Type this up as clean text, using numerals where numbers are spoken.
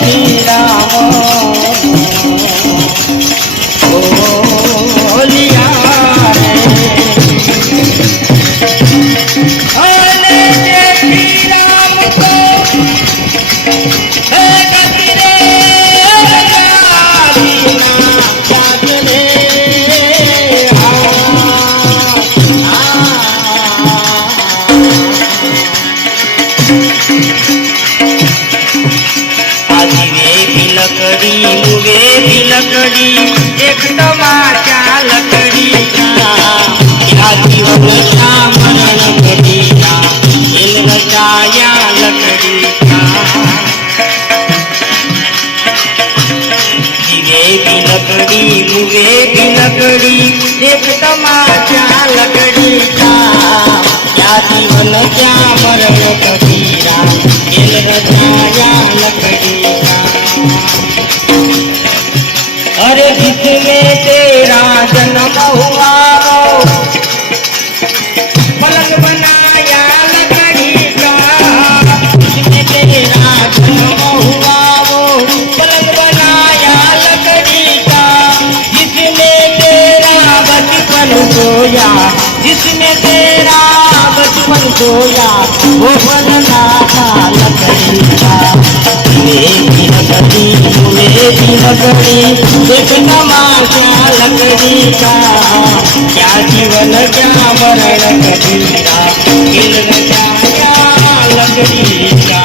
श्री राम बोलिया रे जय श्री राम को गति रे लकड़ी मुगे भी लकड़ी एक तमाचा लकड़ी का क्या जीवन का मरण घड़ी का दिल रचाया लकड़ी का जीवे भी लकड़ी मुगे भी लकड़ी एक तमाचा लकड़ी का क्या जीवन क्या मरण घड़ी का दिल रचाया लकड़ी का अरे जिसमें तेरा जन्म हुआ पलंग बनाया लकड़ी का जिसमें तेरा जन्म हुआ वो पलंग बनाया लकड़ी का जिसमें तेरा बचपन सोया जिसमें तेरा बचपन सोया वो बनना था लकड़ी का लकड़ी एक तमाचा लकड़ी का क्या जीवन क्या मरण घड़ी का दिल रचाया लकड़ी का